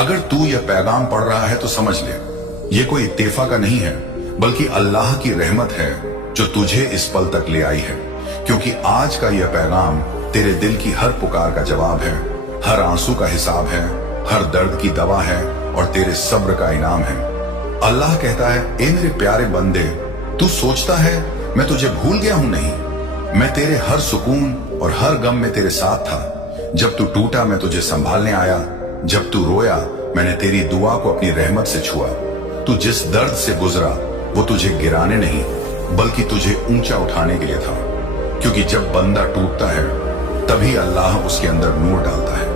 अगर तू यह पैगाम पढ़ रहा है तो समझ ले, ये कोई इत्तेफा का नहीं है, बल्कि अल्लाह की रहमत है जो तुझे इस पल तक ले आई है। क्योंकि आज का यह पैगाम तेरे दिल की हर पुकार का जवाब है, हर आंसू का हिसाब है, हर दर्द की दवा है और तेरे सब्र का इनाम है। अल्लाह कहता है, ए मेरे प्यारे बंदे, तू सोचता है मैं तुझे भूल गया हूं? नहीं, मैं तेरे हर सुकून और हर गम में तेरे साथ था। जब तू टूटा मैं तुझे संभालने आया, जब तू रोया मैंने तेरी दुआ को अपनी रहमत से छुआ। तू जिस दर्द से गुजरा वो तुझे गिराने नहीं बल्कि तुझे ऊंचा उठाने के लिए था। क्योंकि जब बंदा टूटता है तभी अल्लाह उसके अंदर नूर डालता है।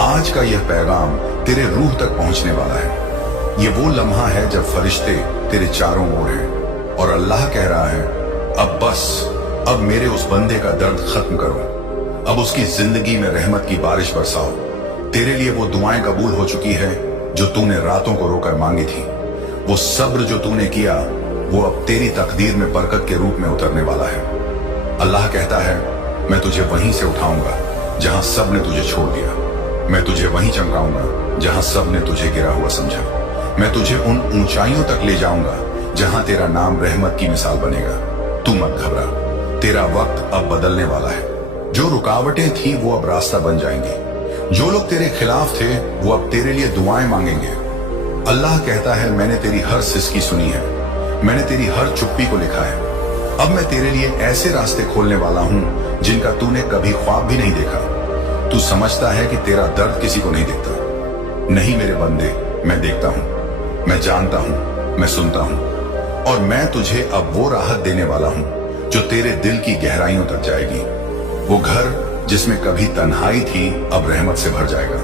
आज का यह पैगाम तेरे रूह तक पहुंचने वाला है। ये वो लम्हा है जब फरिश्ते तेरे चारों ओर हैं और अल्लाह कह रहा है, अब बस, अब मेरे उस बंदे का दर्द खत्म करो, अब उसकी जिंदगी में रहमत की बारिश बरसाओ। तेरे लिए वो दुआएं कबूल हो चुकी है जो तूने रातों को रोकर मांगी थी। वो सब्र जो तूने किया वो अब तेरी तकदीर में बरकत के रूप में उतरने वाला है। अल्लाह कहता है, मैं तुझे वहीं से उठाऊंगा जहां सब ने तुझे छोड़ दिया। मैं तुझे वहीं चमकाऊंगा जहां सब ने तुझे गिरा हुआ समझा। मैं तुझे उन ऊंचाइयों तक ले जाऊंगा जहां तेरा नाम रहमत की मिसाल बनेगा। तू मत घबरा, तेरा वक्त अब बदलने वाला है। जो रुकावटें थी वो अब रास्ता बन जाएंगी। जो लोग तेरे खिलाफ थे वो अब तेरे लिए दुआएं मांगेंगे। अल्लाह कहता है, मैंने तेरी हर सिसकी सुनी है, मैंने तेरी हर चुप्पी को लिखा है। अब मैं तेरे लिए ऐसे रास्ते खोलने वाला हूं जिनका तूने कभी ख्वाब भी नहीं देखा। तू समझता है कि तेरा दर्द किसी को नहीं दिखता। नहीं मेरे बंदे, मैं देखता हूं, मैं जानता हूं, मैं सुनता हूं और मैं तुझे अब वो राहत देने वाला हूं जो तेरे दिल की गहराइयों तक जाएगी। वो घर जिसमें कभी तन्हाई थी अब रहमत से भर जाएगा।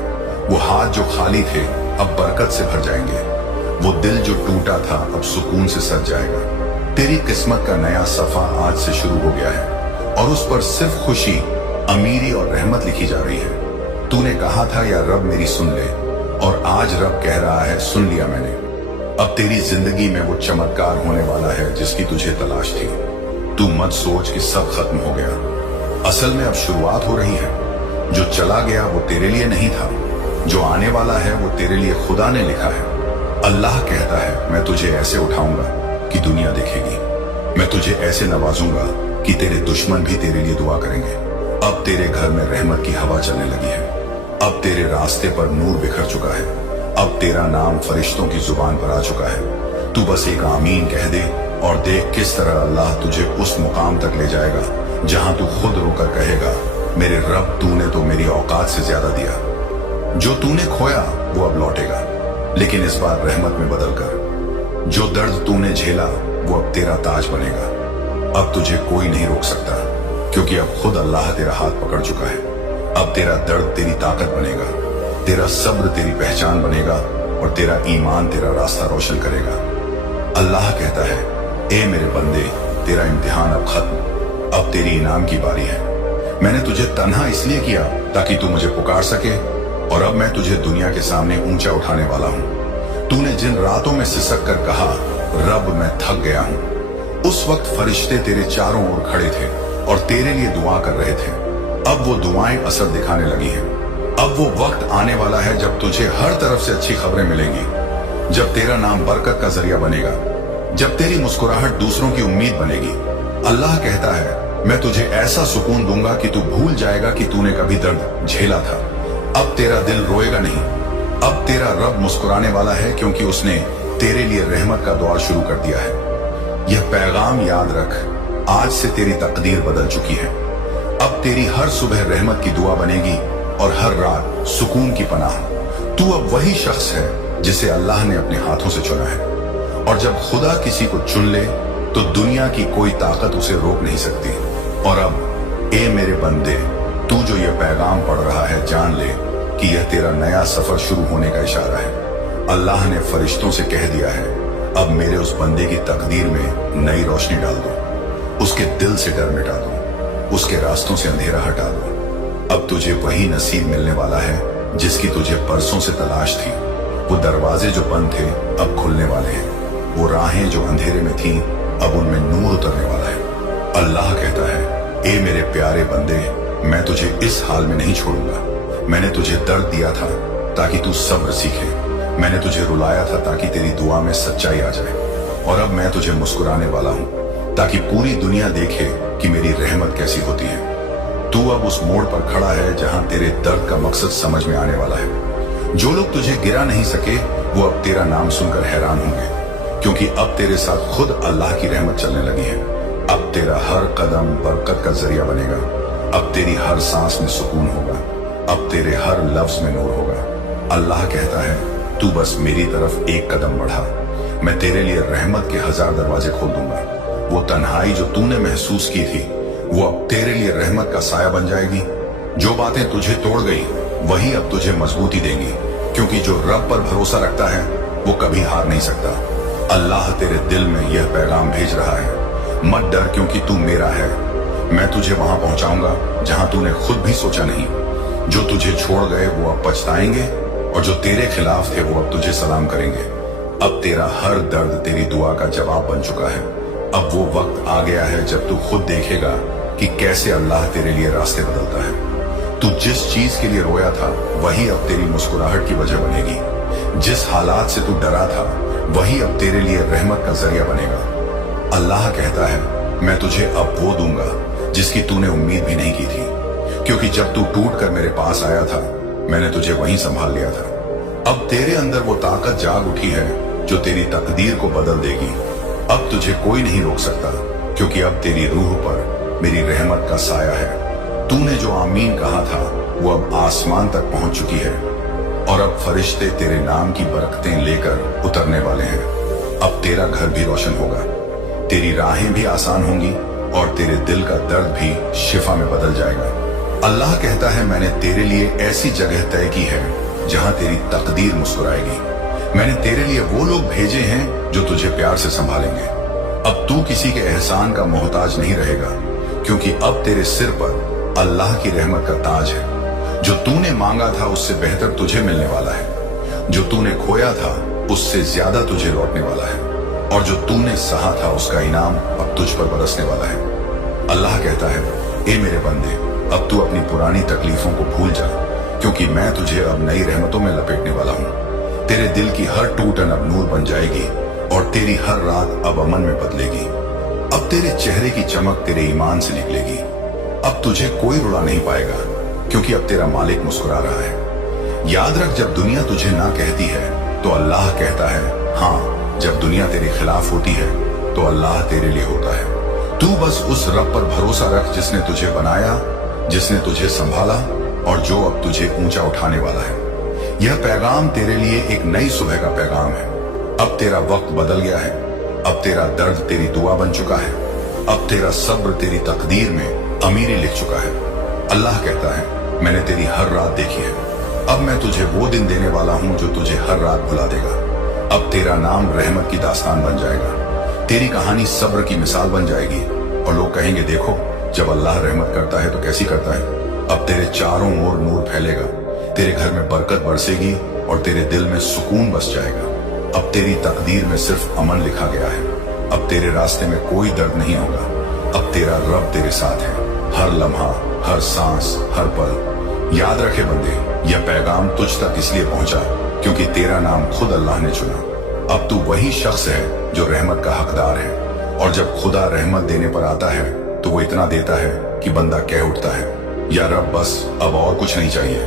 वो हाथ जो खाली थे अब बरकत से भर जाएंगे। वो दिल जो टूटा था अब सुकून से सज जाएगा। तेरी किस्मत का नया सफा आज से शुरू हो गया है और उस पर सिर्फ खुशी, अमीरी और रहमत लिखी जा रही है। तूने कहा था या रब मेरी सुन ले, और आज रब कह रहा है, सुन लिया मैंने। अब तेरी जिंदगी में वो चमत्कार होने वाला है जिसकी तुझे तलाश थी। तू मत सोच कि सब खत्म हो गया, असल में अब शुरुआत हो रही है। जो चला गया वो तेरे लिए नहीं था, जो आने वाला है वो तेरे लिए खुदा ने लिखा है। अल्लाह कहता है, मैं तुझे ऐसे उठाऊंगा कि दुनिया देखेगी। मैं तुझे ऐसे नवाजूंगा कि तेरे दुश्मन भी तेरे लिए दुआ करेंगे। अब तेरे घर में रहमत की हवा चलने लगी है। अब तेरे रास्ते पर नूर बिखर चुका है। अब तेरा नाम फरिश्तों की जुबान पर आ चुका है। तू बस एक आमीन कह दे और देख किस तरह अल्लाह तुझे उस मुकाम तक ले जाएगा जहां तू खुद रोकर कहेगा, मेरे रब, तूने तो मेरी औकात से ज्यादा दिया। जो तूने खोया वो अब लौटेगा, लेकिन इस बार रहमत में बदल कर। जो दर्द तूने झेला वो अब तेरा ताज बनेगा। अब तुझे कोई नहीं रोक सकता, क्योंकि अब खुद अल्लाह तेरा हाथ पकड़ चुका है। अब तेरा दर्द तेरी ताकत बनेगा, तेरा सब्र तेरी पहचान बनेगा और तेरा ईमान तेरा रास्ता रोशन करेगा। अल्लाह कहता है, ए मेरे बंदे, तेरा इम्तिहान अब खत्म, अब तेरी इनाम की बारी है। मैंने तुझे तन्हा इसलिए किया ताकि तू मुझे पुकार सके, और अब मैं तुझे दुनिया के सामने ऊंचा उठाने वाला हूं। तूने जिन रातों में सिसक कर कहा, रब मैं थक गया हूं, उस वक्त फरिश्ते तेरे चारों ओर खड़े थे और तेरे लिए दुआ कर रहे थे। अब वो दुआएं असर दिखाने लगी हैं। अब वो वक्त आने वाला है जब तुझे हर तरफ से अच्छी खबरें मिलेंगी, जब तेरा नाम बरकत का जरिया बनेगा, जब तेरी मुस्कुराहट दूसरों की उम्मीद बनेगी। अल्लाह कहता है, मैं तुझे ऐसा सुकून दूंगा कि तू भूल जाएगा कि तूने कभी दर्द झेला था। अब तेरा दिल रोएगा नहीं, अब तेरा रब मुस्कुराने वाला है, क्योंकि उसने तेरे लिए रहमत का दौर शुरू कर दिया है। यह पैगाम याद रख, आज से तेरी तकदीर बदल चुकी है। अब तेरी हर सुबह रहमत की दुआ बनेगी और हर रात सुकून की पनाह। तू अब वही शख्स है जिसे अल्लाह ने अपने हाथों से चुना है, और जब खुदा किसी को चुन ले तो दुनिया की कोई ताकत उसे रोक नहीं सकती। और अब ए मेरे बंदे, तू जो ये पैगाम पढ़ रहा है, जान ले कि यह तेरा नया सफर शुरू होने का इशारा है। अल्लाह ने फरिश्तों से कह दिया है, अब मेरे उस बंदे की तकदीर में नई रोशनी डाल दो, उसके दिल से डर मिटा दो, उसके रास्तों से अंधेरा हटा दो। अब तुझे वही नसीब मिलने वाला है जिसकी तुझे परसों से तलाश थी। वो दरवाजे जो बंद थे अब खुलने वाले हैं, वो राहें जो अंधेरे में थीं अब उनमें नूर उतरने वाला है। अल्लाह कहता है, ए मेरे प्यारे बंदे, मैं तुझे इस हाल में नहीं छोड़ूंगा। मैंने तुझे दर्द दिया था ताकि तू सब्र सीखे। मैंने तुझे रुलाया था ताकि तेरी दुआ में सच्चाई आ जाए, और अब मैं तुझे मुस्कुराने वाला हूं ताकि पूरी दुनिया देखे कि मेरी रहमत कैसी होती है। तू अब उस मोड़ पर खड़ा है जहां तेरे दर्द का मकसद समझ में आने वाला है। जो लोग तुझे गिरा नहीं सके वो अब तेरा नाम सुनकर हैरान होंगे, क्योंकि अब तेरे साथ खुद अल्लाह की रहमत चलने लगी है। अब तेरा हर कदम बरकत का जरिया बनेगा। अब तेरी हर सांस में सुकून होगा। अब तेरे हर लफ्ज में नूर होगा। अल्लाह कहता है, तू बस मेरी तरफ एक कदम बढ़ा, मैं तेरे लिए रहमत के 1000 दरवाजे खोल दूंगा। वो तन्हाई जो तूने महसूस की थी वो अब तेरे लिए रहमत का साया बन जाएगी। जो बातें तुझे तोड़ गई वही अब तुझे मजबूती देंगी, क्योंकि जो रब पर भरोसा रखता है वो कभी हार नहीं सकता। अल्लाह तेरे दिल में यह पैगाम भेज रहा है, मत डर क्योंकि तू मेरा है। मैं तुझे वहां पहुंचाऊंगा जहां तूने खुद भी सोचा नहीं। जो तुझे छोड़ गए वो अब पछताएंगे, और जो तेरे खिलाफ थे वो अब तुझे सलाम करेंगे। अब तेरा हर दर्द तेरी दुआ का जवाब बन चुका है। अब वो वक्त आ गया है जब तू खुद देखेगा कि कैसे अल्लाह तेरे लिए रास्ते बदलता है। तू जिस चीज के लिए रोया था वही अब तेरी मुस्कुराहट की वजह बनेगी। जिस हालात से तू डरा था वही अब तेरे लिए रहमत का जरिया बनेगा। अल्लाह कहता है, मैं तुझे अब वो दूंगा जिसकी तूने उम्मीद भी नहीं की थी, क्योंकि जब तू टूट कर मेरे पास आया था मैंने तुझे वहीं संभाल लिया था। अब तेरे अंदर वो ताकत जाग उठी है जो तेरी तकदीर को बदल देगी। अब तुझे कोई नहीं रोक सकता, क्योंकि अब तेरी रूह पर मेरी रहमत का साया है। तूने जो आमीन कहा था वो अब आसमान तक पहुंच चुकी है, और अब फरिश्ते तेरे नाम की बरकतें लेकर उतरने वाले हैं। अब तेरा घर भी रोशन होगा, तेरी राहें भी आसान होंगी, और तेरे दिल का दर्द भी शिफा में बदल जाएगा। अल्लाह कहता है, मैंने तेरे लिए ऐसी जगह तय की है जहां तेरी तकदीर मुस्कुराएगी। मैंने तेरे लिए वो लोग भेजे हैं जो तुझे प्यार से संभालेंगे। अब तू किसी के एहसान का मोहताज नहीं रहेगा, क्योंकि अब तेरे सिर पर अल्लाह की रहमत का ताज है। जो तूने मांगा था उससे बेहतर तुझे मिलने वाला है। जो तूने खोया था उससे ज्यादा तुझे लौटने वाला है, और जो तूने सहा था उसका इनाम अब तुझ पर बरसने वाला है। अल्लाह कहता है, ए मेरे बंदे, अब तू अपनी पुरानी तकलीफों को भूल जा, क्योंकि मैं तुझे अब नई रहमतों में लपेटने वाला हूँ। तेरे दिल की हर टूटन अब नूर बन जाएगी, और तेरी हर रात अब अमन में बदलेगी। अब तेरे चेहरे की चमक तेरे ईमान से निकलेगी। अब तुझे कोई रुला नहीं पाएगा, क्योंकि अब तेरा मालिक मुस्कुरा रहा है। याद रख, जब दुनिया तुझे ना कहती है तो अल्लाह कहता है हाँ। जब दुनिया तेरे खिलाफ होती है तो अल्लाह तेरे लिए होता है। तू बस उस रब पर भरोसा रख जिसने तुझे बनाया, जिसने तुझे संभाला, और जो अब तुझे ऊंचा उठाने वाला है। यह पैगाम तेरे लिए एक नई सुबह का पैगाम है। अब तेरा वक्त बदल गया है। अब तेरा दर्द तेरी दुआ बन चुका है। अब तेरा सब्र तेरी तकदीर में अमीरी लिख चुका है। अल्लाह कहता है, मैंने तेरी हर रात देखी है। अब मैं तुझे वो दिन देने वाला हूं जो तुझे हर रात भुला देगा। अब तेरा नाम रहमत की दास्तान बन जाएगा। तेरी कहानी सब्र की मिसाल बन जाएगी, और लोग कहेंगे, देखो जब अल्लाह रहमत करता है तो कैसी करता है। अब तेरे चारों ओर नूर फैलेगा, तेरे घर में बरकत बरसेगी, और तेरे दिल में सुकून बस जाएगा। अब तेरी तकदीर में सिर्फ अमन लिखा गया है। अब तेरे रास्ते में कोई दर्द नहीं होगा। अब तेरा रब तेरे साथ है, हर लम्हा, हर सांस, हर पल। याद रखे बंदे, यह पैगाम तुझ तक इसलिए पहुंचा क्योंकि तेरा नाम खुद अल्लाह ने चुना। अब तू वही शख्स है जो रहमत का हकदार है, और जब खुदा रहमत देने पर आता है तो वो इतना देता है कि बंदा कह उठता है, या रब बस अब और कुछ नहीं चाहिए।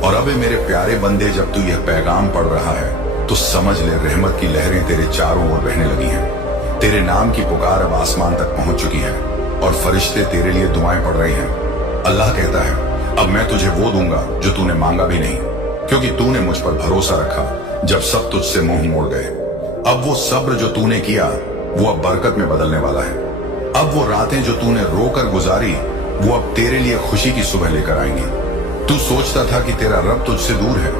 और अब मेरे प्यारे बंदे, जब तू यह पैगाम पढ़ रहा है तो समझ ले, रहमत की लहरें तेरे चारों ओर बहने लगी हैं। तेरे नाम की पुकार अब आसमान तक पहुंच चुकी है, और फरिश्ते तेरे लिए दुआएं पढ़ रहे हैं। अल्लाह कहता है, अब मैं तुझे वो दूंगा जो तूने मांगा भी नहीं, क्योंकि तूने मुझ पर भरोसा रखा जब सब तुझसे मुंह मोड़ गए। अब वो सब्र जो तूने किया वो अब बरकत में बदलने वाला है। अब वो रातें जो तूने रोकर गुजारी वो अब तेरे लिए खुशी की सुबह लेकर आएंगी। तू सोचता था कि तेरा रब तुझसे दूर है,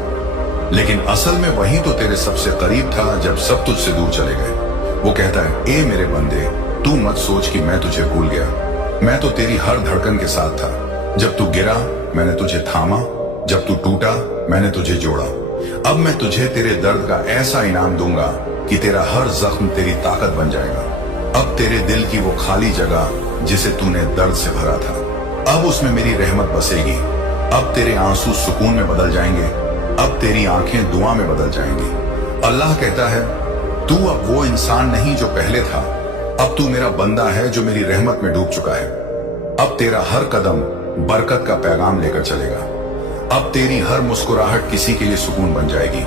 लेकिन असल में वही तो तेरे सबसे करीब था जब सब तुझसे दूर चले गए। वो कहता है, ए मेरे बंदे, तू मत सोच कि मैं तुझे भूल गया। मैं तो तेरी हर धड़कन के साथ था। जब तू गिरा मैंने तुझे थामा, जब तू टूटा मैंने तुझे जोड़ा। अब मैं तुझे तेरे दर्द का ऐसा इनाम दूंगा कि तेरा हर जख्म तेरी ताकत बन जाएगा। अब तेरे दिल की वो खाली जगह जिसे तूने दर्द से भरा था, अब उसमें मेरी रहमत बसेगी। अब तेरे आंसू सुकून में बदल जाएंगे, अब तेरी आंखें दुआ में बदल जाएंगी। अल्लाह कहता है, तू अब वो इंसान नहीं जो पहले था, अब तू मेरा बंदा है जो मेरी रहमत में डूब चुका है। अब तेरा हर कदम बरकत का पैगाम लेकर चलेगा। अब तेरी हर मुस्कुराहट किसी के लिए सुकून बन जाएगी।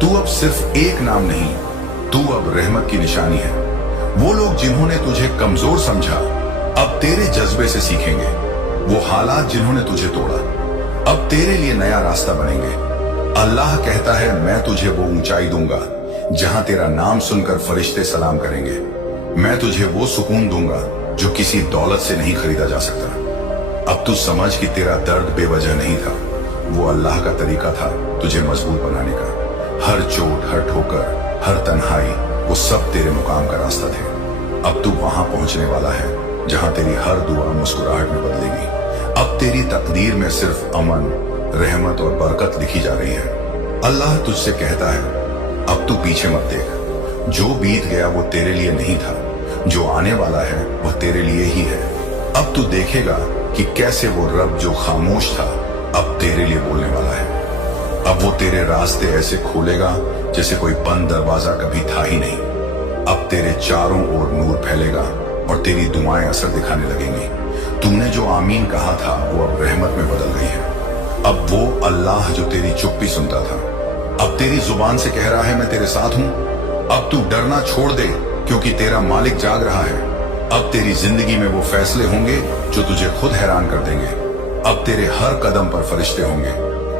तू अब सिर्फ एक नाम नहीं, तू अब रहमत की निशानी है। वो लोग जिन्होंने तुझे कमजोर समझा अब तेरे जज्बे से सीखेंगे। वो हालात जिन्होंने तुझे तोड़ा अब तेरे लिए नया रास्ता बनेंगे। अल्लाह कहता है, मैं तुझे वो ऊंचाई दूंगा जहां तेरा नाम सुनकर फरिश्ते सलाम करेंगे। मैं तुझे वो सुकून दूंगा जो किसी दौलत से नहीं खरीदा जा सकता। अब तू समझ कि तेरा दर्द बेवजह नहीं था, वो अल्लाह का तरीका था तुझे मजबूत बनाने का। हर चोट, हर ठोकर, हर तन्हाई, वो सब तेरे मुकाम का रास्ता थे। अब तू वहां पहुंचने वाला है जहां तेरी हर दुआ मुस्कुराहट में बदलेगी। अब तेरी तकदीर में सिर्फ अमन, रहमत और बरकत लिखी जा रही है। अल्लाह तुझसे कहता है, अब तू पीछे मत देख। जो बीत गया वो तेरे लिए नहीं था, जो आने वाला है वह तेरे लिए ही है। अब तू देखेगा कि कैसे वो रब जो खामोश था अब तेरे लिए बोलने वाला है। अब वो तेरे रास्ते ऐसे खोलेगा जैसे कोई बंद दरवाजा कभी था ही नहीं। अब तेरे चारों ओर नूर फैलेगा और तेरी दुआएं असर दिखाने लगेंगी। तूने जो आमीन कहा था वो अब रहमत में बदल गई है। अब वो अल्लाह जो तेरी चुप्पी सुनता था अब तेरी जुबान से कह रहा है, मैं तेरे साथ हूं। अब तू डरना छोड़ दे क्योंकि तेरा मालिक जाग रहा है। अब तेरी जिंदगी में वो फैसले होंगे जो तुझे खुद हैरान कर देंगे। अब तेरे हर कदम पर फरिश्ते होंगे,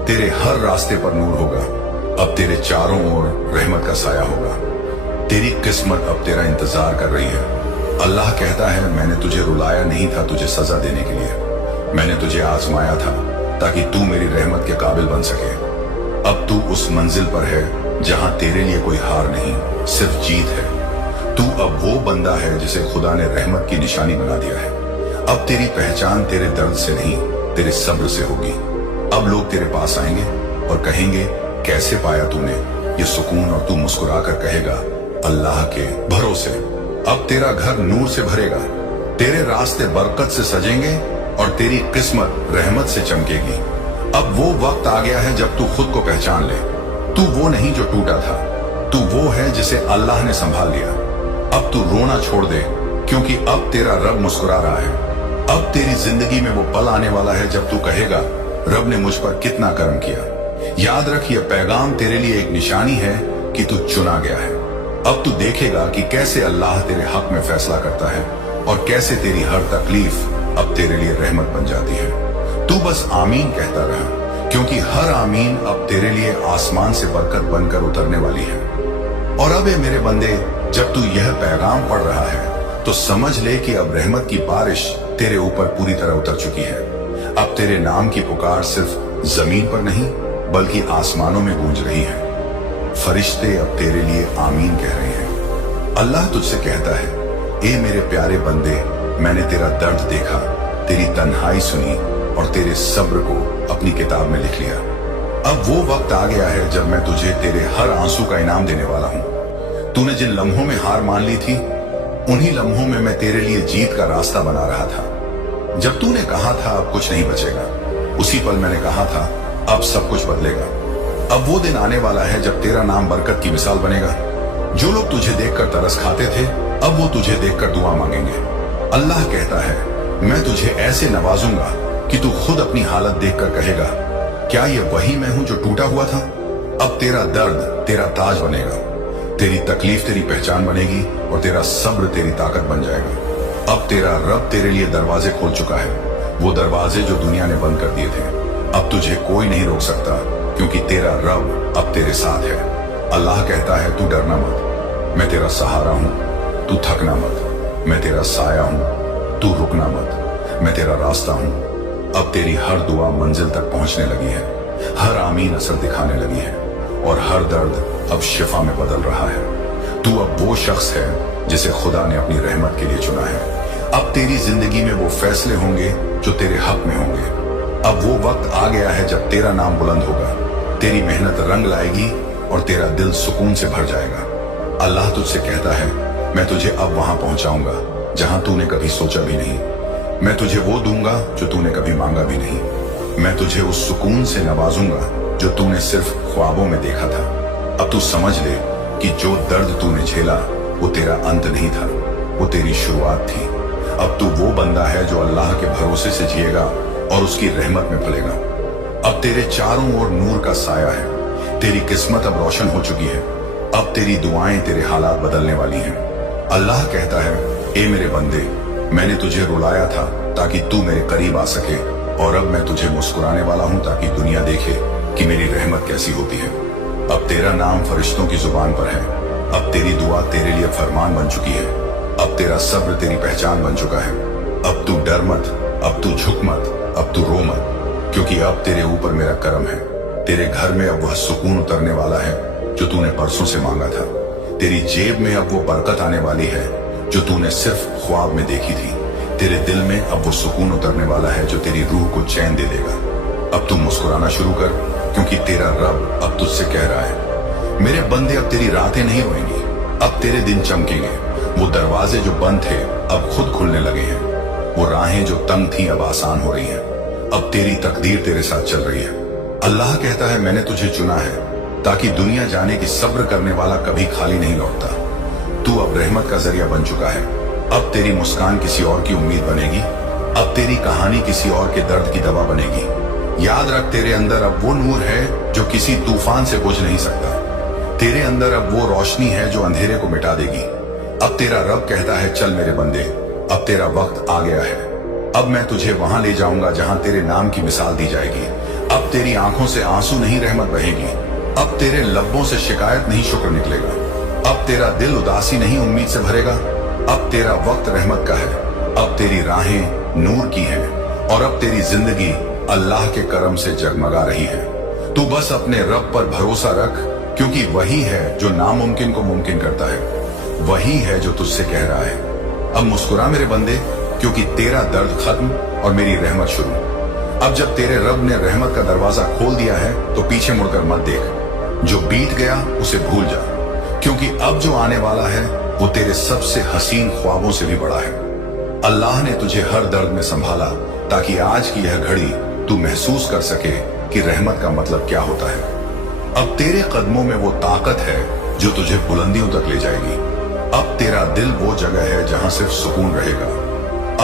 तेरे हर रास्ते पर नूर होगा। अब तेरे चारों ओर रहमत का साया होगा। तेरी किस्मत अब तेरा इंतजार कर रही है। अल्लाह कहता है, मैंने तुझे रुलाया नहीं था तुझे सजा देने के लिए। मैंने तुझे आजमाया था ताकि तू मेरी रहमत के काबिल बन सके। अब तू उस मंजिल पर है जहां तेरे लिए कोई हार नहीं, सिर्फ जीत है। तू अब वो बंदा है जिसे खुदा ने रहमत की निशानी बना दिया है। अब तेरी पहचान तेरे दर्द से नहीं, तेरे सब्र से होगी। अब लोग तेरे पास आएंगे और कहेंगे, कैसे पाया तूने ये सुकून? और तू मुस्कुराकर कहेगा, अल्लाह के भरोसे। अब तेरा घर नूर से भरेगा, तेरे रास्ते बरकत से सजेंगे और तेरी किस्मत रहमत से चमकेगी। अब वो वक्त आ गया है जब तू खुद को पहचान ले। तू वो नहीं जो टूटा था, तू वो है जिसे अल्लाह ने संभाल लिया। अब तू रोना छोड़ दे क्योंकि अब तेरा रब मुस्कुरा रहा है। अब तेरी जिंदगी में वो पल आने वाला है जब तू कहेगा, रब ने मुझ पर कितना कर्म किया। याद रख, ये पैगाम तेरे लिए एक निशानी है कि तू चुना गया है। अब तू देखेगा कि कैसे अल्लाह तेरे हक में फैसला करता है और कैसे तेरी हर तकलीफ अब तेरे लिए रहमत बन जाती है। तू बस आमीन कहता रहा क्योंकि हर आमीन अब तेरे लिए आसमान से बरकत बनकर उतरने वाली है। और अब मेरे बंदे, जब तू यह पैगाम पढ़ रहा है तो समझ ले कि अब रहमत की बारिश तेरे ऊपर पूरी तरह उतर चुकी है। अब तेरे नाम की पुकार सिर्फ जमीन पर नहीं बल्कि आसमानों में गूंज रही है। फरिश्ते अब तेरे लिए आमीन कह रहे हैं। अल्लाह तुझसे कहता है, ए मेरे प्यारे बंदे, मैंने तेरा दर्द देखा, तेरी तन्हाई सुनी और तेरे सब्र को अपनी किताब में लिख लिया। अब वो वक्त आ गया है जब मैं तुझे तेरे हर आंसू का इनाम देने वाला हूं। तूने जिन लम्हों में हार मान ली थी, उन्हीं लम्हों में मैं तेरे लिए जीत का रास्ता बना रहा था। जब तूने कहा था अब कुछ नहीं बचेगा, उसी पल मैंने कहा था अब सब कुछ बदलेगा। अब वो दिन आने वाला है जब तेरा नाम बरकत की मिसाल बनेगा। जो लोग तुझे देखकर तरस खाते थे, अब वो तुझे देखकर दुआ मांगेंगे। अल्लाह कहता है, मैं तुझे ऐसे नवाजूंगा कि तू खुद अपनी हालत देखकर कहेगा, क्या ये वही मैं हूं जो टूटा हुआ था? अब तेरा दर्द तेरा ताज बनेगा, तेरी तकलीफ तेरी पहचान बनेगी और तेरा सब्र तेरी ताकत बन जाएगा। अब तेरा रब तेरे लिए दरवाजे खोल चुका है, वो दरवाजे जो दुनिया ने बंद कर दिए थे। अब तुझे कोई नहीं रोक सकता क्योंकि तेरा रब अब तेरे साथ है। अल्लाह कहता है, तू डरना मत, मैं तेरा सहारा हूं। तू थकना मत, मैं तेरा साया हूं। तू रुकना मत, मैं तेरा रास्ता हूं। अब तेरी हर दुआ मंजिल तक पहुंचने लगी है, हर आमीन असर दिखाने लगी है और हर दर्द अब शिफा में बदल रहा है। तू अब वो शख्स है जिसे खुदा ने अपनी रहमत के लिए चुना है। अब तेरी जिंदगी में वो फैसले होंगे जो तेरे हक में होंगे। अब वो वक्त आ गया है जब तेरा नाम बुलंद होगा, तेरी मेहनत रंग लाएगी और तेरा दिल सुकून से भर जाएगा। अल्लाह तुझसे कहता है, मैं तुझे अब वहां पहुंचाऊंगा जहां तूने कभी सोचा भी नहीं। मैं तुझे वो दूंगा जो तूने कभी मांगा भी नहीं। मैं तुझे उस सुकून से नवाजूंगा जो तूने सिर्फ ख्वाबों में देखा था। अब तू समझ ले कि जो दर्द तूने झेला वो तेरा अंत नहीं था, वो तेरी शुरुआत थी। अब तू वो बंदा है जो अल्लाह के भरोसे से जिएगा और उसकी रहमत में फलेगा। अब तेरे चारों ओर नूर का साया है, तेरी किस्मत अब रोशन हो चुकी है। अब तेरी दुआएं तेरे हालात बदलने वाली हैं। अल्लाह कहता है, ए मेरे बंदे, मैंने तुझे रुलाया था ताकि तू मेरे करीब आ सके, और अब मैं तुझे मुस्कुराने वाला हूं ताकि दुनिया देखे कि मेरी रहमत कैसी होती है। अब तेरा नाम फरिश्तों की जुबान पर है। अब तेरी दुआ तेरे लिए फरमान बन चुकी है। अब तेरा सब्र तेरी पहचान बन चुका है। अब तू डर मत, अब तू झुक मत, अब तू रो मत, क्योंकि अब तेरे ऊपर मेरा करम है। तेरे घर में अब वह सुकून उतरने वाला है जो तूने परसों से मांगा था। तेरी जेब में अब वो बरकत आने वाली है जो तूने सिर्फ ख्वाब में देखी थी। तेरे दिल में अब वो सुकून उतरने वाला है जो तेरी रूह को चैन दे देगा। अब तू मुस्कुराना शुरू कर, क्योंकि तेरा रब अब तुझसे कह रहा है, मेरे बंदे, अब तेरी रातें नहीं होंगी, अब तेरे दिन चमकेंगे। वो दरवाजे जो बंद थे अब खुद खुलने लगे हैं। वो राहें जो तंग थी अब आसान हो रही हैं। अब तेरी तकदीर तेरे साथ चल रही है। अल्लाह कहता है, मैंने तुझे चुना है ताकि दुनिया जाने कि सब्र करने वाला कभी खाली नहीं लौटता। तू अब रहमत का जरिया बन चुका है। अब तेरी मुस्कान किसी और की उम्मीद बनेगी। अब तेरी कहानी किसी और के दर्द की दवा बनेगी। याद रख, तेरे अंदर अब वो नूर है जो किसी तूफान से बुझ नहीं सकता। तेरे अंदर अब वो रोशनी है जो अंधेरे को मिटा देगी। अब तेरा रब कहता है, चल मेरे बंदे, अब तेरा वक्त आ गया है। अब मैं तुझे वहां ले जाऊंगा जहां तेरे नाम की मिसाल दी जाएगी। अब तेरी आंखों से आंसू नहीं, रहमत बहेगी। अब तेरे लब्बों से शिकायत नहीं, शुक्र निकलेगा। अब तेरा दिल उदासी नहीं, उम्मीद से भरेगा। अब तेरा वक्त रहमत का है। अब तेरी राहें नूर की हैं, और अब तेरी जिंदगी अल्लाह के करम से जगमगा रही है। तू बस अपने रब पर भरोसा रख, क्योंकि वही है जो नामुमकिन को मुमकिन करता है। वही है जो तुझसे कह रहा है, अब मुस्कुरा मेरे बंदे, क्योंकि तेरा दर्द खत्म और मेरी रहमत शुरू। अब जब तेरे रब ने रहमत का दरवाजा खोल दिया है तो पीछे मुड़कर मत देख। जो बीत गया उसे भूल जा, क्योंकि अब जो आने वाला है वो तेरे सबसे हसीन ख्वाबों से भी बड़ा है। अल्लाह ने तुझे हर दर्द में संभाला ताकि आज की यह घड़ी तू महसूस कर सके कि रहमत का मतलब क्या होता है। अब तेरे कदमों में वो ताकत है जो तुझे बुलंदियों तक ले जाएगी। अब तेरा दिल वो जगह है जहां सिर्फ सुकून रहेगा।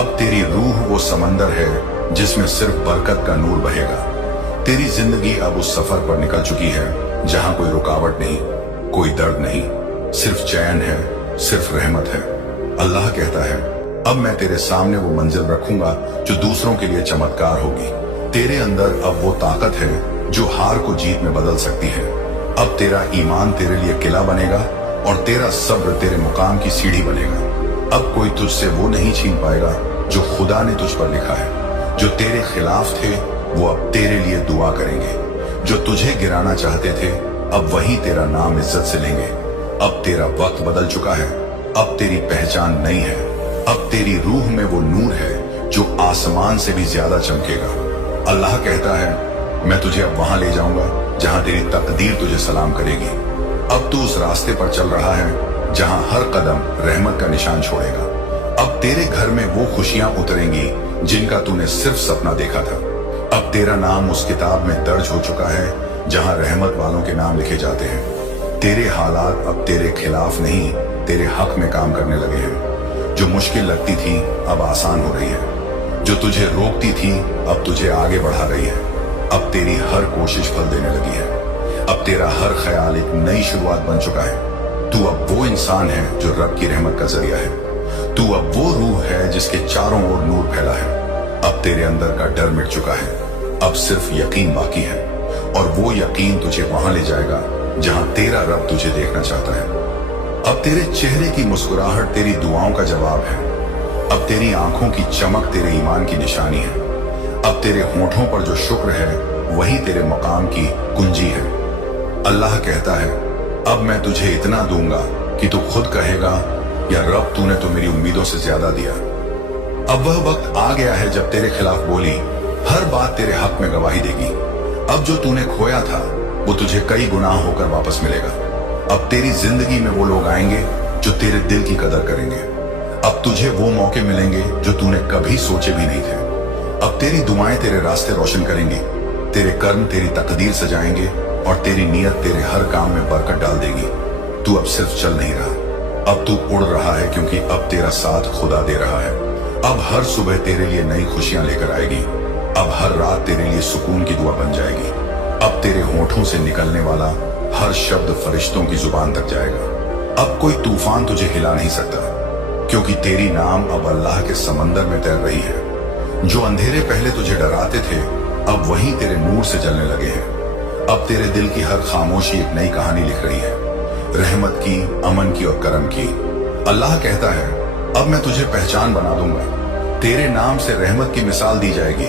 अब तेरी रूह वो समंदर है जिसमें सिर्फ बरकत का नूर बहेगा। तेरी जिंदगी अब उस सफर पर निकल चुकी है जहां कोई रुकावट नहीं, कोई दर्द नहीं, सिर्फ चैन है, सिर्फ रहमत है। अल्लाह कहता है, अब मैं तेरे सामने वो मंजिल रखूंगा जो दूसरों के लिए चमत्कार होगी। तेरे अंदर अब वो ताकत है जो हार को जीत में बदल सकती है। अब तेरा ईमान तेरे लिए किला बनेगा और तेरा सब्र तेरे मुकाम की सीढ़ी बनेगा। अब कोई तुझसे वो नहीं छीन पाएगा जो खुदा ने तुझ पर लिखा है। जो तेरे खिलाफ थे वो अब तेरे लिए दुआ करेंगे। जो तुझे गिराना चाहते थे अब वही तेरा नाम इज्जत से लेंगे। अब तेरा वक्त बदल चुका है। अब तेरी पहचान नई है। अब तेरी रूह में वो नूर है जो आसमान से भी ज्यादा चमकेगा। अल्लाह कहता है, मैं तुझे अब वहां ले जाऊंगा जहां तेरी तकदीर तुझे सलाम करेगी। अब तू उस रास्ते पर चल रहा है जहां हर कदम रहमत का निशान छोड़ेगा। अब तेरे घर में वो खुशियां उतरेंगी जिनका तूने सिर्फ सपना देखा था। अब तेरा नाम उस किताब में दर्ज हो चुका है जहां रहमत वालों के नाम लिखे जाते हैं। तेरे हालात अब तेरे खिलाफ नहीं, तेरे हक में काम करने लगे हैं। जो मुश्किल लगती थी अब आसान हो रही है। जो तुझे रोकती थी अब तुझे आगे बढ़ा रही है। अब तेरी हर कोशिश फल देने लगी है। अब तेरा हर ख्याल एक नई शुरुआत बन चुका है। तू अब वो इंसान है जो रब की रहमत का जरिया है। तू अब वो रूह है जिसके चारों ओर नूर फैला है। अब तेरे अंदर का डर मिट चुका है। अब सिर्फ यकीन बाकी है, और वो यकीन तुझे वहां ले जाएगा जहां तेरा रब तुझे देखना चाहता है। अब तेरे चेहरे की मुस्कुराहट तेरी दुआओं का जवाब है। अब तेरी आंखों की चमक तेरे ईमान की निशानी है। अब तेरे होठों पर जो शुक्र है वही तेरे मकाम की कुंजी है। अल्लाह कहता है, अब मैं तुझे इतना दूंगा कि तू खुद कहेगा, या रब तूने तो मेरी उम्मीदों से ज्यादा दिया। अब वह वक्त आ गया है जब तेरे खिलाफ बोली हर बात तेरे हक में गवाही देगी। अब जो तूने खोया था वो तुझे कई गुना होकर वापस मिलेगा। अब तेरी जिंदगी में वो लोग आएंगे जो तेरे दिल की कदर करेंगे। अब तुझे वो मौके मिलेंगे जो तूने कभी सोचे भी नहीं थे। अब तेरी दुआएं तेरे रास्ते रोशन करेंगी। तेरे कर्म तेरी तकदीर सजाएंगे और तेरी नीयत तेरे हर काम में बरकत डाल देगी। तू अब सिर्फ चल नहीं रहा, अब तू उड़ रहा है, क्योंकि अब तेरा साथ खुदा दे रहा है। अब हर सुबह तेरे लिए नई खुशियां लेकर आएगी। अब हर रात तेरे लिए सुकून की दुआ बन जाएगी। अब तेरे होठों से निकलने वाला हर शब्द फरिश्तों की जुबान तक जाएगा। अब कोई तूफान तुझे हिला नहीं सकता, क्योंकि तेरी नाम अब अल्लाह के समंदर में तैर रही है। जो अंधेरे पहले तुझे डराते थे, अब वही तेरे नूर से जलने लगे हैं। अब तेरे दिल की हर खामोशी एक नई कहानी लिख रही है, रहमत की, अमन की और करम की। अल्लाह कहता है, अब मैं तुझे पहचान बना दूंगा, तेरे नाम से रहमत की मिसाल दी जाएगी।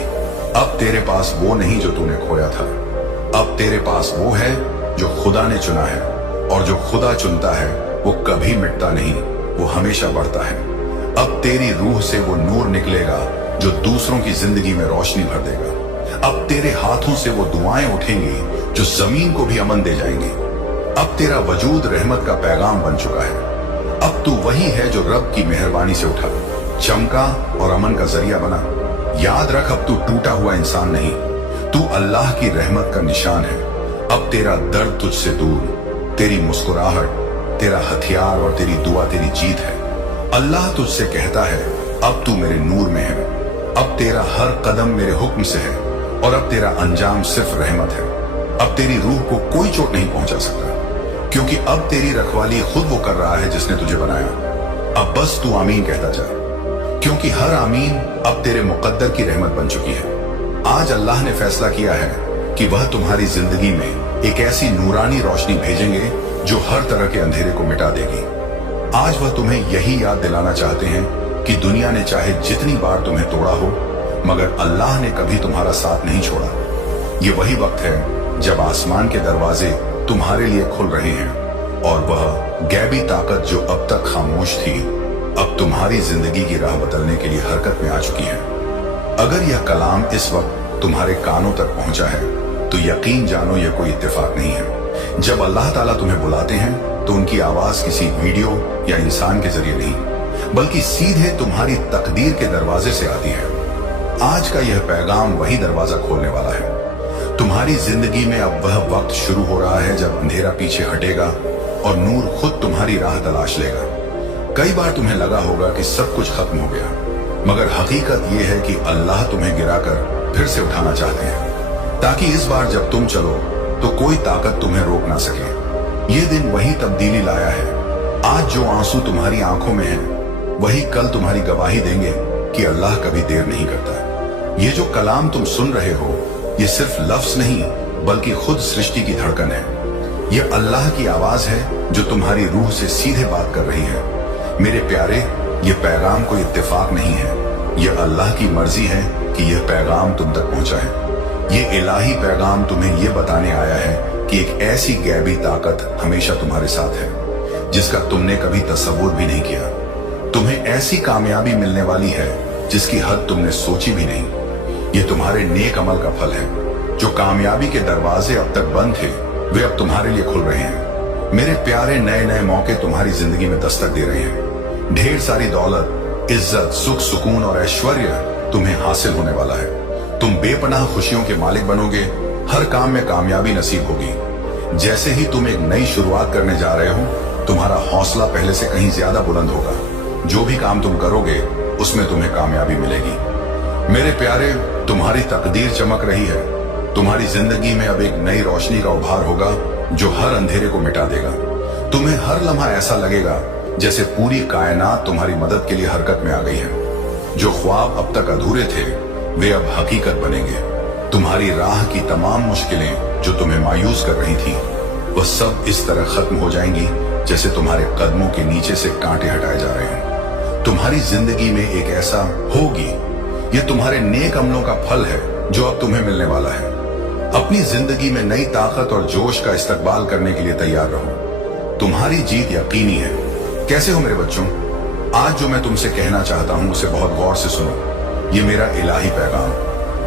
अब तेरे पास वो नहीं जो तूने खोया था, अब तेरे पास वो है जो खुदा ने चुना है, और जो खुदा चुनता है वो कभी मिटता नहीं, वो हमेशा बढ़ता है। अब तेरी रूह से वो नूर निकलेगा जो दूसरों की जिंदगी में रोशनी भर देगा। अब तेरे हाथों से वो दुआएं उठेंगी जो जमीन को भी अमन दे जाएंगी। अब तेरा वजूद रहमत का पैगाम बन चुका है। अब तू वही है जो रब की मेहरबानी से उठा, चमका और अमन का जरिया बना। याद रख, अब तू टूटा हुआ इंसान नहीं, तू अल्लाह की रहमत का निशान है। अब तेरा दर्द तुझसे दूर, तेरी मुस्कुराहट तेरा हथियार और तेरी दुआ तेरी जीत है। अल्लाह तुझसे कहता है, अब तू मेरे नूर में है। अब तेरा हर कदम मेरे हुक्म से है, और अब तेरा अंजाम सिर्फ रहमत है। अब तेरी रूह को कोई चोट नहीं पहुंचा सकता, क्योंकि अब तेरी रखवाली खुद वो कर रहा है जिसने तुझे बनाया। अब बस तू आमीन कहता जा, क्योंकि हर आमीन अब तेरे मुकद्दर की रहमत बन चुकी है। आज अल्लाह ने फैसला किया है कि वह तुम्हारी जिंदगी में एक ऐसी नूरानी रोशनी भेजेंगे जो हर तरह के अंधेरे को मिटा देगी। आज वह तुम्हें यही याद दिलाना चाहते हैं कि दुनिया ने चाहे जितनी बार तुम्हें तोड़ा हो, मगर अल्लाह ने कभी तुम्हारा साथ नहीं छोड़ा। ये वही वक्त है जब आसमान के दरवाजे तुम्हारे लिए खुल रहे हैं, और वह गैबी ताकत जो अब तक खामोश थी, अब तुम्हारी जिंदगी की राह बदलने के लिए हरकत में आ चुकी है। अगर यह कलाम इस वक्त तुम्हारे कानों तक पहुंचा है, तो यकीन जानो यह कोई इत्तेफाक नहीं है। जब अल्लाह ताला तुम्हें बुलाते हैं, तो उनकी आवाज किसी वीडियो या इंसान के जरिए नहीं, बल्कि सीधे तुम्हारी तकदीर के दरवाजे से आती है। आज का यह पैगाम वही दरवाजा खोलने वाला है। तुम्हारी जिंदगी में अब वह वक्त शुरू हो रहा है जब अंधेरा पीछे हटेगा और नूर खुद तुम्हारी राह तलाश लेगा। कई बार तुम्हें लगा होगा कि सब कुछ खत्म हो गया, मगर हकीकत यह है कि अल्लाह तुम्हें गिराकर फिर से उठाना चाहते हैं, ताकि इस बार जब तुम चलो तो कोई ताकत तुम्हें रोक ना सके। ये दिन वही तब्दीली लाया है। आज जो आंसू तुम्हारी आंखों में है, वही कल तुम्हारी गवाही देंगे कि अल्लाह कभी देर नहीं करता। ये जो कलाम तुम सुन रहे हो, ये सिर्फ लफ्ज नहीं, बल्कि खुद सृष्टि की धड़कन है। यह अल्लाह की आवाज है जो तुम्हारी रूह से सीधे बात कर रही है। मेरे प्यारे, यह पैगाम कोई इत्तेफाक नहीं है, यह अल्लाह की मर्जी है कि यह पैगाम तुम तक पहुंचा है। ये इलाही पैगाम तुम्हें यह बताने आया है कि एक ऐसी गैबी ताकत हमेशा तुम्हारे साथ है, जिसका तुमने कभी तसव्वुर भी नहीं किया। तुम्हें ऐसी कामयाबी मिलने वाली है जिसकी हद तुमने सोची भी नहीं। ये तुम्हारे नेक अमल का फल है। जो कामयाबी के दरवाजे अब तक बंद थे, वे अब तुम्हारे लिए खुल रहे हैं। मेरे प्यारे, नए नए मौके तुम्हारी जिंदगी में दस्तक दे रहे हैं। ढेर सारी दौलत, इज्जत, सुख, सुकून और ऐश्वर्य तुम्हें हासिल होने वाला है। तुम बेपनाह खुशियों के मालिक बनोगे। हर काम में कामयाबी नसीब होगी। जैसे ही तुम एक नई शुरुआत करने जा रहे हो, तुम्हारा हौसला पहले से कहीं ज्यादा बुलंद होगा। जो भी काम तुम करोगे, उसमें तुम्हें कामयाबी मिलेगी। मेरे प्यारे, तुम्हारी तकदीर चमक रही है। तुम्हारी जिंदगी में अब एक नई रोशनी का उभार होगा जो हर अंधेरे को मिटा देगा। तुम्हें हर लम्हा ऐसा लगेगा जैसे पूरी कायनात तुम्हारी मदद के लिए हरकत में आ गई है। जो ख्वाब अब तक अधूरे थे, वे अब हकीकत बनेंगे। तुम्हारी राह की तमाम मुश्किलें जो तुम्हें मायूस कर रही थी, वह सब इस तरह खत्म हो जाएंगी जैसे तुम्हारे कदमों के नीचे से कांटे हटाए जा रहे हैं। तुम्हारी जिंदगी में एक ऐसा होगी, ये तुम्हारे नेक अमलों का फल है जो अब तुम्हें मिलने वाला है। अपनी जिंदगी में नई ताकत और जोश का इस्तकबाल करने के लिए तैयार रहो। तुम्हारी जीत यकीनी है। कैसे हो मेरे बच्चों? आज जो मैं तुमसे कहना चाहता हूं, उसे बहुत गौर से सुनो। ये मेरा इलाही पैगाम।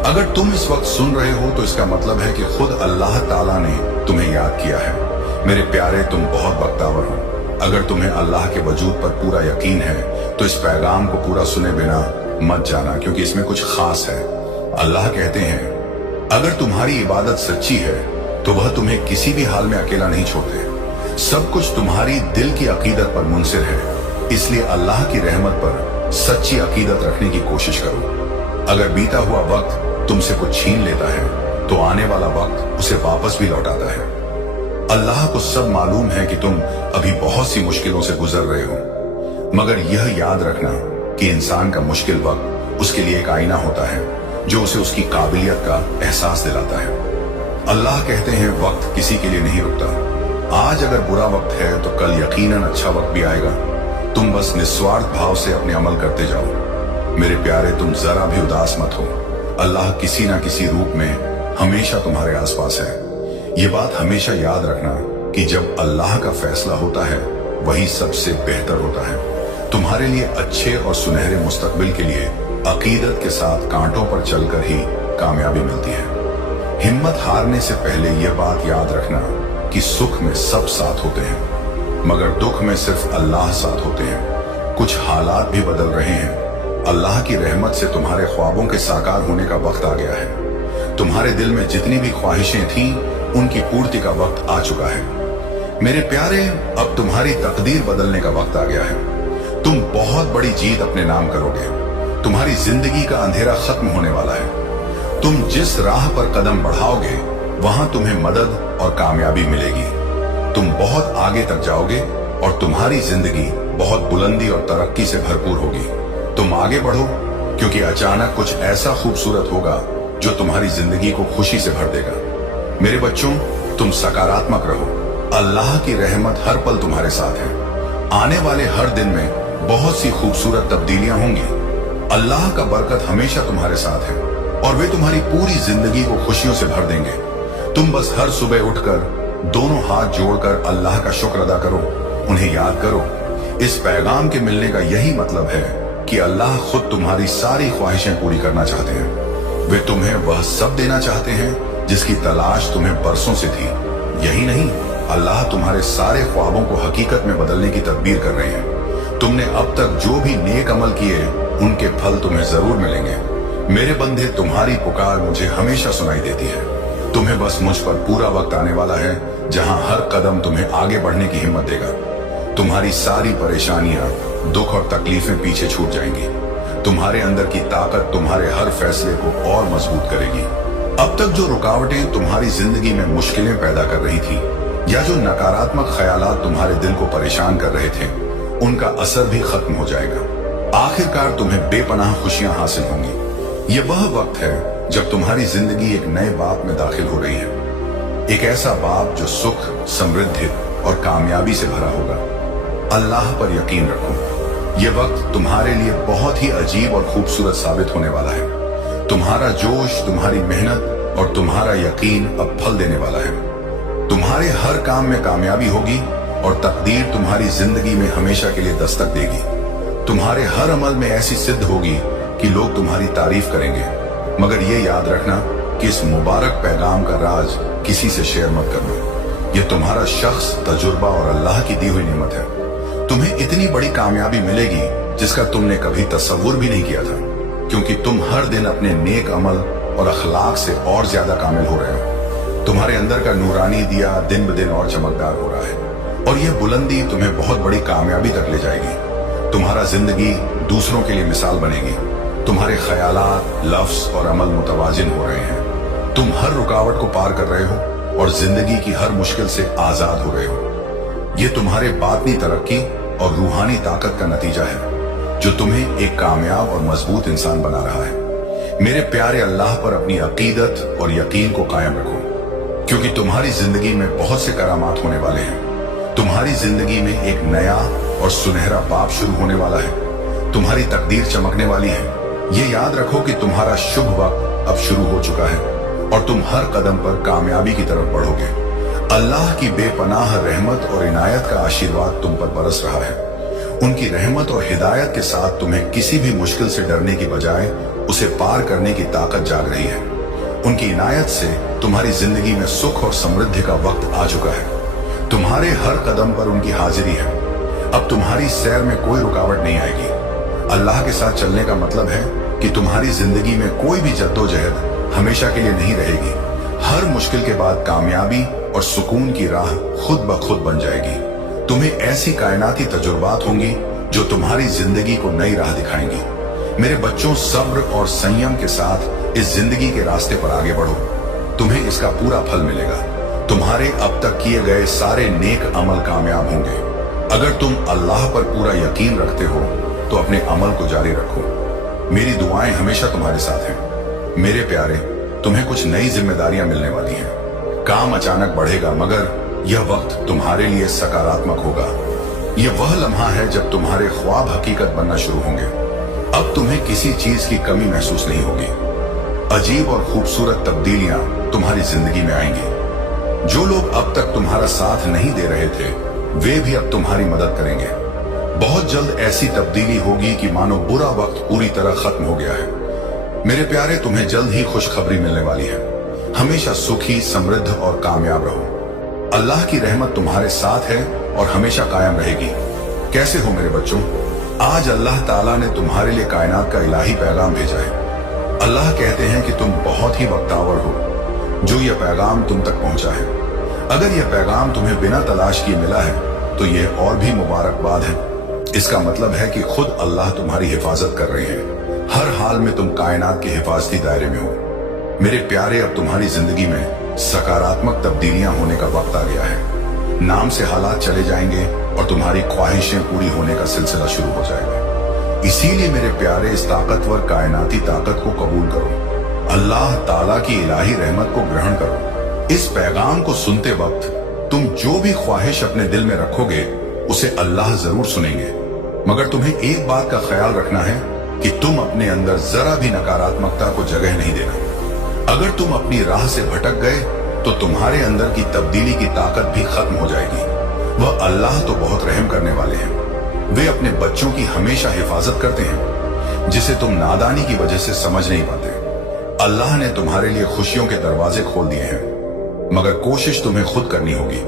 अगर तुम इस वक्त सुन रहे हो, तो इसका मतलब है कि खुद अल्लाह ताला ने तुम्हें याद किया है। मेरे प्यारे, तुम बहुत बख्तावर हो। अगर तुम्हें अल्लाह के वजूद पर पूरा यकीन है, तो इस पैगाम को पूरा सुने बिना मत जाना, क्योंकि इसमें कुछ खास है। अल्लाह कहते हैं, अगर तुम्हारी इबादत सच्ची है तो वह तुम्हें किसी भी हाल में अकेला नहीं छोड़ते। सब कुछ तुम्हारी दिल की अकीदत पर मुनसिर है, इसलिए अल्लाह की रहमत पर सच्ची अकीदत रखने की कोशिश करो। अगर बीता हुआ वक्त तुमसे कुछ छीन लेता है तो आने वाला वक्त उसे वापस भी लौटाता है। अल्लाह को सब मालूम है कि तुम अभी बहुत सी मुश्किलों से गुजर रहे हो, मगर यह याद रखना कि इंसान का मुश्किल वक्त उसके लिए एक आईना होता है जो उसे उसकी काबिलियत का एहसास दिलाता है। अल्लाह कहते हैं वक्त किसी के लिए नहीं रुकता। आज अगर बुरा वक्त है तो कल यकीनन अच्छा वक्त भी आएगा। तुम बस निस्वार्थ भाव से अपने अमल करते जाओ। मेरे प्यारे, तुम जरा भी उदास मत हो। अल्लाह किसी ना किसी रूप में हमेशा तुम्हारे आसपास है। ये बात हमेशा याद रखना कि जब अल्लाह का फैसला होता है वही सबसे बेहतर होता है। तुम्हारे लिए अच्छे और सुनहरे मुस्तकबिल के लिए अकीदत के साथ कांटों पर चलकर ही कामयाबी मिलती है। हिम्मत हारने से पहले यह बात याद रखना कि सुख में सब साथ होते हैं, मगर दुख में सिर्फ अल्लाह साथ होते हैं। कुछ हालात भी बदल रहे हैं। अल्लाह की रहमत से तुम्हारे ख्वाबों के साकार होने का वक्त आ गया है। तुम्हारे दिल में जितनी भी ख्वाहिशें थीं उनकी पूर्ति का वक्त आ चुका है। मेरे प्यारे, अब तुम्हारी तकदीर बदलने का वक्त आ गया है। तुम बहुत बड़ी जीत अपने नाम करोगे। तुम्हारी जिंदगी का अंधेरा खत्म होने वाला है। तुम जिस राह पर कदम बढ़ाओगे वहां तुम्हें मदद और कामयाबी मिलेगी। तुम बहुत आगे तक जाओगे और तुम्हारी जिंदगी बहुत बुलंदी और तरक्की से भरपूर होगी। तुम आगे बढ़ो, क्योंकि अचानक कुछ ऐसा खूबसूरत होगा जो तुम्हारी जिंदगी को खुशी से भर देगा। मेरे बच्चों, तुम सकारात्मक रहो। अल्लाह की रहमत हर पल तुम्हारे साथ है। आने वाले हर दिन में बहुत सी खूबसूरत तब्दीलियां होंगी। अल्लाह का बरकत हमेशा तुम्हारे साथ है और वे तुम्हारी पूरी जिंदगी को खुशियों से भर देंगे। तुम बस हर सुबह उठकर दोनों हाथ जोड़कर अल्लाह का शुक्र अदा करो, उन्हें याद करो। इस पैगाम के मिलने का यही मतलब है कि अल्लाह खुद तुम्हारी सारी ख्वाहिशें पूरी करना चाहते हैं। वे तुम्हें वह सब देना चाहते हैं जिसकी तलाश तुम्हें बरसों से थी। यही नहीं, अल्लाह तुम्हारे सारे ख्वाबों को हकीकत में बदलने की तदबीर कर रहे हैं। तुमने अब तक जो भी नेक अमल किए उनके फल तुम्हें जरूर मिलेंगे। मेरे बंदे, तुम्हारी पुकार मुझे हमेशा सुनाई देती है। तुम्हें बस मुझ पर पूरा वक्त आने वाला है जहां हर कदम तुम्हें आगे बढ़ने की हिम्मत देगा। तुम्हारी सारी परेशानियां, दुख और तकलीफें पीछे छूट जाएंगी। तुम्हारे अंदर की ताकत तुम्हारे हर फैसले को और मजबूत करेगी। अब तक जो रुकावटें तुम्हारी जिंदगी में मुश्किलें पैदा कर रही थी या जो नकारात्मक ख्यालात तुम्हारे दिल को परेशान कर रहे थे, उनका असर भी खत्म हो जाएगा। आखिरकार तुम्हें बेपनाह खुशियां हासिल होंगी। ये वह वक्त है जब तुम्हारी जिंदगी एक नए बाब में दाखिल हो रही है। एक ऐसा बाब जो सुख, समृद्धि और कामयाबी से भरा होगा। अल्लाह पर यकीन रखो। ये वक्त तुम्हारे लिए बहुत ही अजीब और खूबसूरत साबित होने वाला है। तुम्हारा जोश, तुम्हारी मेहनत और तुम्हारा यकीन अब फल देने वाला है। तुम्हारे हर काम में कामयाबी होगी और तकदीर तुम्हारी जिंदगी में हमेशा के लिए दस्तक देगी। तुम्हारे हर अमल में ऐसी सिद्ध होगी कि लोग तुम्हारी तारीफ करेंगे। मगर ये याद रखना कि इस मुबारक पैगाम का राज किसी से शेयर मत करना। ये तुम्हारा शख्स, तजुर्बा और अल्लाह की दी हुई नेमत है। तुम्हें इतनी बड़ी कामयाबी मिलेगी जिसका तुमने कभी तसव्वुर भी नहीं किया था, क्योंकि तुम हर दिन अपने नेक अमल और अखलाक से और ज्यादा कामिल हो रहे हो। तुम्हारे अंदर का नूरानी दिया दिन ब दिन और चमकदार हो रहा है और यह बुलंदी तुम्हें बहुत बड़ी कामयाबी तक ले जाएगी। तुम्हारा जिंदगी दूसरों के लिए मिसाल बनेगी। तुम्हारे ख्यालात, लफ्ज और अमल मुतवाजिन हो रहे हैं। तुम हर रुकावट को पार कर रहे हो और जिंदगी की हर मुश्किल से आजाद हो रहे हो। ये तुम्हारे बातनी तरक्की और रूहानी ताकत का नतीजा है जो तुम्हें एक कामयाब और मजबूत इंसान बना रहा है। मेरे प्यारे, अल्लाह पर अपनी अकीदत और यकीन को कायम रखो, क्योंकि तुम्हारी जिंदगी में बहुत से करामात होने वाले हैं। तुम्हारी जिंदगी में एक नया और सुनहरा बाब शुरू होने वाला है। तुम्हारी तकदीर चमकने वाली है। ये याद रखो कि तुम्हारा शुभ वक्त अब शुरू हो चुका है और तुम हर कदम पर कामयाबी की तरफ बढ़ोगे। अल्लाह की बेपनाह रहमत और इनायत का आशीर्वाद तुम पर बरस रहा है। उनकी रहमत और हिदायत के साथ तुम्हें किसी भी मुश्किल से डरने की बजाय उसे पार करने की ताकत जाग रही है। उनकी इनायत से तुम्हारी जिंदगी में सुख और समृद्धि का वक्त आ चुका है। तुम्हारे हर कदम पर उनकी हाजिरी है। अब तुम्हारी सैर में कोई रुकावट नहीं आएगी। अल्लाह के साथ चलने का मतलब है कि तुम्हारी जिंदगी में कोई भी जद्दोजहद हमेशा के लिए नहीं रहेगी। हर मुश्किल के बाद कामयाबी और सुकून की राह खुद ब खुद बन जाएगी। तुम्हें ऐसी कायनाती तजुर्बात होंगी जो तुम्हारी जिंदगी को नई राह दिखाएंगी। मेरे बच्चों, सब्र और संयम के साथ इस जिंदगी के रास्ते पर आगे बढ़ो। तुम्हें इसका पूरा फल मिलेगा। तुम्हारे अब तक किए गए सारे नेक अमल कामयाब होंगे। अगर तुम अल्लाह पर पूरा यकीन रखते हो तो अपने अमल को जारी रखो। मेरी दुआएं हमेशा तुम्हारे साथ हैं। मेरे प्यारे, तुम्हें कुछ नई जिम्मेदारियां मिलने वाली हैं। काम अचानक बढ़ेगा, मगर यह वक्त तुम्हारे लिए सकारात्मक होगा। यह वह लम्हा है जब तुम्हारे ख्वाब हकीकत बनना शुरू होंगे। अब तुम्हें किसी चीज की कमी महसूस नहीं होगी। अजीब और खूबसूरत तब्दीलियां तुम्हारी जिंदगी में आएंगी। जो लोग अब तक तुम्हारा साथ नहीं दे रहे थे, वे भी अब तुम्हारी मदद करेंगे। बहुत जल्द ऐसी तब्दीली होगी कि मानो बुरा वक्त पूरी तरह खत्म हो गया है। मेरे प्यारे, तुम्हें जल्द ही खुशखबरी मिलने वाली है। हमेशा सुखी, समृद्ध और कामयाब रहो। अल्लाह की रहमत तुम्हारे साथ है और हमेशा कायम रहेगी। कैसे हो मेरे बच्चों? आज अल्लाह ताला ने तुम्हारे लिए कायनात का इलाही पैगाम भेजा है। अल्लाह कहते हैं कि तुम बहुत ही बख्तावर हो जो यह पैगाम तुम तक पहुंचा है। अगर यह पैगाम तुम्हें बिना तलाश किए मिला है तो यह और भी मुबारकबाद है। इसका मतलब है कि खुद अल्लाह तुम्हारी हिफाजत कर रहे हैं। हर हाल में तुम कायनात के हिफाजती दायरे में हो। मेरे प्यारे, अब तुम्हारी जिंदगी में सकारात्मक तब्दीलियां होने का वक्त आ गया है। नाम से हालात चले जाएंगे और तुम्हारी ख्वाहिशें पूरी होने का सिलसिला शुरू हो जाएगा। इसीलिए मेरे प्यारे, इस ताकतवर कायनाती ताकत को कबूल करो। अल्लाह ताला की इलाही रहमत को ग्रहण करो। इस पैगाम को सुनते वक्त तुम जो भी ख्वाहिश अपने दिल में रखोगे उसे अल्लाह जरूर सुनेंगे। मगर तुम्हें एक बात का ख्याल रखना है कि तुम अपने अंदर जरा भी नकारात्मकता को जगह नहीं देना। अगर तुम अपनी राह से भटक गए तो तुम्हारे अंदर की तब्दीली की ताकत भी खत्म हो जाएगी। वह अल्लाह तो बहुत रहम करने वाले हैं। वे अपने बच्चों की हमेशा हिफाजत करते हैं, जिसे तुम नादानी की वजह से समझ नहीं पाते। अल्लाह ने तुम्हारे लिए खुशियों के दरवाजे खोल दिए हैं, मगर कोशिश तुम्हें खुद करनी होगी।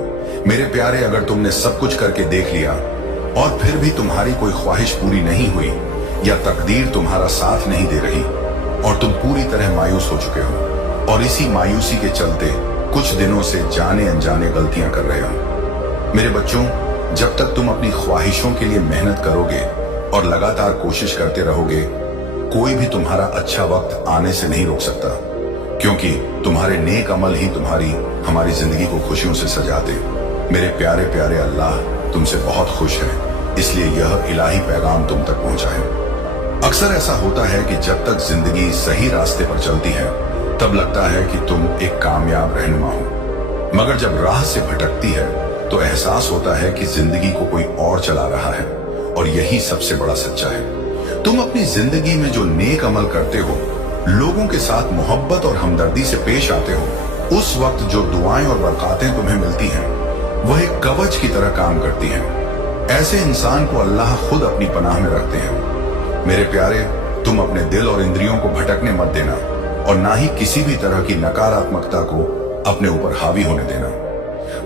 मेरे प्यारे, अगर तुमने सब कुछ करके देख लिया और फिर भी तुम्हारी कोई ख्वाहिश पूरी नहीं हुई या तकदीर तुम्हारा साथ नहीं दे रही और तुम पूरी तरह मायूस हो चुके हो और इसी मायूसी के चलते कुछ दिनों से जाने अनजाने गलतियां कर रहे हो, मेरे बच्चों, जब तक तुम अपनी ख्वाहिशों के लिए मेहनत करोगे और लगातार कोशिश करते रहोगे, कोई भी तुम्हारा अच्छा वक्त आने से नहीं रोक सकता, क्योंकि तुम्हारे नेक अमल ही हमारी जिंदगी को खुशियों से सजाते। मेरे प्यारे प्यारे, अल्लाह तुमसे बहुत खुश है, इसलिए यह इलाही पैगाम तुम तक पहुंचा है। अक्सर ऐसा होता है कि जब तक जिंदगी सही रास्ते पर चलती है तब लगता है कि तुम एक कामयाब रहनुमा हो, मगर जब राह से भटकती है तो एहसास होता है कि जिंदगी को कोई और चला रहा है, और यही सबसे बड़ा सच्चा है। तुम अपनी जिंदगी में जो नेक अमल करते हो, लोगों के साथ मोहब्बत और हमदर्दी से पेश आते हो, उस वक्त जो दुआएं और बरकातें तुम्हें मिलती हैं, वह एक कवच की तरह काम करती हैं। ऐसे इंसान को अल्लाह खुद अपनी पनाह में रखते हैं। मेरे प्यारे, तुम अपने दिल और इंद्रियों को भटकने मत देना और ना ही किसी भी तरह की नकारात्मकता को अपने ऊपर हावी होने देना।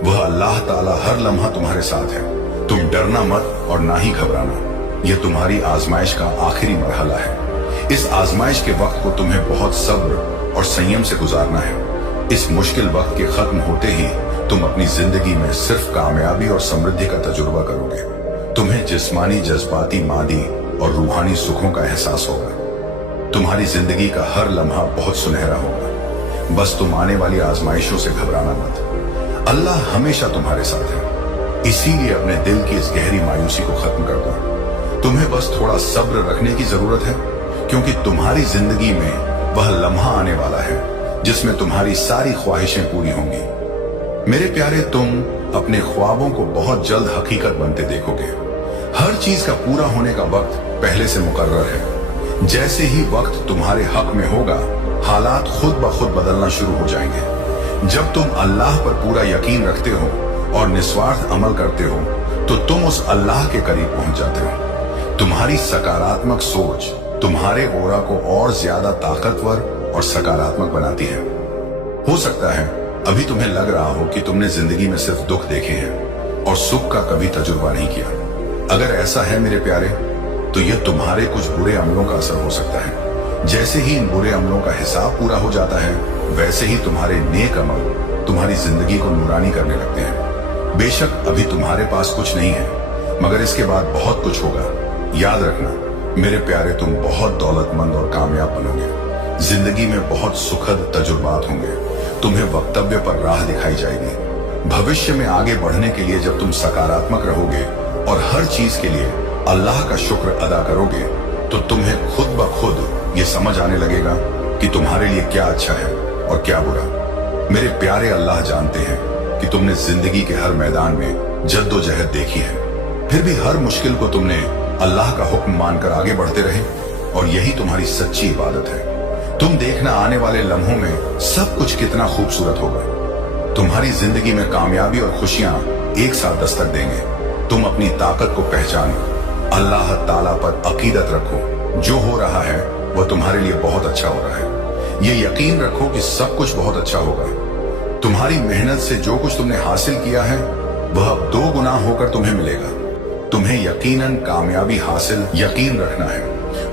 वह अल्लाह ताला हर लम्हा तुम्हारे साथ है। तुम डरना मत और ना ही घबराना। यह तुम्हारी आजमाइश का आखिरी मरहला है। इस आजमाइश के वक्त को तुम्हें बहुत सब्र और संयम से गुजारना है। इस मुश्किल वक्त के खत्म होते ही तुम अपनी जिंदगी में सिर्फ कामयाबी और समृद्धि का तजुर्बा करोगे। तुम्हें जिस्मानी, जज्बाती, मादी और रूहानी सुखों का एहसास होगा। तुम्हारी जिंदगी का हर लम्हा बहुत सुनहरा होगा। बस तुम आने वाली आजमाइशों से घबराना मत। अल्लाह हमेशा तुम्हारे साथ है, इसीलिए अपने दिल की इस गहरी मायूसी को खत्म कर दो। तुम्हें बस थोड़ा सब्र रखने की जरूरत है, क्योंकि तुम्हारी जिंदगी में वह लम्हा आने वाला है जिसमें तुम्हारी सारी ख्वाहिशें पूरी होंगी। मेरे प्यारे, तुम अपने ख्वाबों को बहुत जल्द हकीकत बनते देखोगे। हर चीज का पूरा होने का वक्त पहले से मुकर्रर है। जैसे ही वक्त तुम्हारे हक में होगा, हालात खुद ब खुद बदलना शुरू हो जाएंगे। जब तुम अल्लाह पर पूरा यकीन रखते हो और निस्वार्थ अमल करते हो, तो तुम उस अल्लाह के करीब पहुंच जाते हो। तुम्हारी सकारात्मक सोच तुम्हारे ओरा को और ज्यादा ताकतवर और सकारात्मक बनाती है। हो सकता है अभी तुम्हें लग रहा हो कि तुमने जिंदगी में सिर्फ दुख देखे हैं और सुख का कभी तजुर्बा नहीं किया। अगर ऐसा है मेरे प्यारे, तो यह तुम्हारे कुछ बुरे अमलों का असर हो सकता है। जैसे ही इन बुरे अमलों का हिसाब पूरा हो जाता है, वैसे ही तुम्हारे नेक अमल तुम्हारी जिंदगी को नूरानी करने लगते हैं। बेशक अभी तुम्हारे पास कुछ नहीं है, मगर इसके बाद बहुत कुछ होगा। याद रखना मेरे प्यारे, तुम बहुत दौलतमंद और कामयाब बनोगे। जिंदगी में बहुत सुखद तजुर्बात होंगे। तुम्हें वक्तव्य पर राह दिखाई जाएगी। भविष्य में आगे बढ़ने के लिए जब तुम सकारात्मक रहोगे और हर चीज के लिए अल्लाह का शुक्र अदा करोगे, तो तुम्हें खुद ब खुद ये समझ आने लगेगा कि तुम्हारे लिए क्या अच्छा है और क्या बुरा। मेरे प्यारे, अल्लाह जानते हैं कि तुमने जिंदगी के हर मैदान में जद्दोजहद देखी है, फिर भी हर मुश्किल को तुमने अल्लाह का हुक्म मानकर आगे बढ़ते रहे, और यही तुम्हारी सच्ची इबादत है। तुम देखना आने वाले लम्हों में सब कुछ कितना खूबसूरत होगा। तुम्हारी जिंदगी में कामयाबी और खुशियां एक साथ दस्तक देंगे। तुम अपनी ताकत को पहचानो, अल्लाह ताला पर अकीदत रखो। जो हो रहा है वह तुम्हारे लिए बहुत अच्छा हो रहा है। ये यकीन रखो कि सब कुछ बहुत अच्छा होगा। तुम्हारी मेहनत से जो कुछ तुमने हासिल किया है वह अब 2 गुना होकर तुम्हें मिलेगा। तुम्हें यकीनन कामयाबी हासिल यकीन रखना है,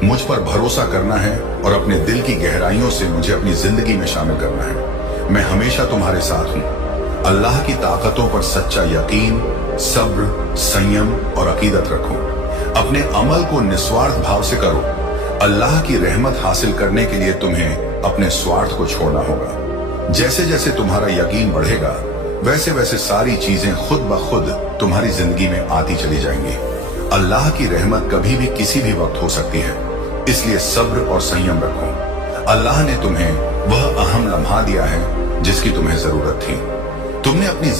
मुझ पर भरोसा करना है और अपने दिल की गहराइयों से मुझे अपनी जिंदगी में शामिल करना है। मैं हमेशा तुम्हारे साथ हूँ। अल्लाह की ताकतों पर सच्चा यकीन, सब्र, संयम और अकीदत रखो। अपने अमल को निस्वार्थ भाव से करो। अल्लाह की रहमत हासिल करने के लिए तुम्हें अपने स्वार्थ को छोड़ना होगा। जैसे जैसे तुम्हारा यकीन बढ़ेगा, वैसे वैसे सारी चीजें खुद ब खुद तुम्हारी जिंदगी में आती चली जाएंगी। अल्लाह की रहमत कभी भी किसी भी वक्त हो सकती है, इसलिए सब्र और संयम रखो। अल्लाह ने तुम्हें वह अहम लम्हा दिया है जिसकी तुम्हें जरूरत थी। तुमने अपनी